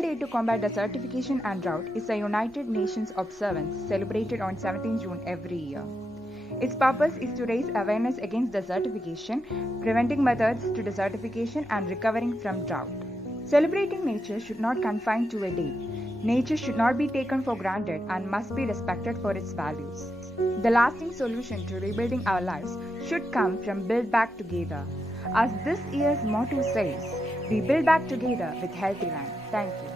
World Day to Combat Desertification and Drought is a United Nations observance celebrated on 17 June every year. Its purpose is to raise awareness against desertification, preventing methods to desertification and recovering from drought. Celebrating nature should not confine to a day. Nature should not be taken for granted and must be respected for its values. The lasting solution to rebuilding our lives should come from Build Back Together. As this year's motto says, we build back together with healthy land. Thank you.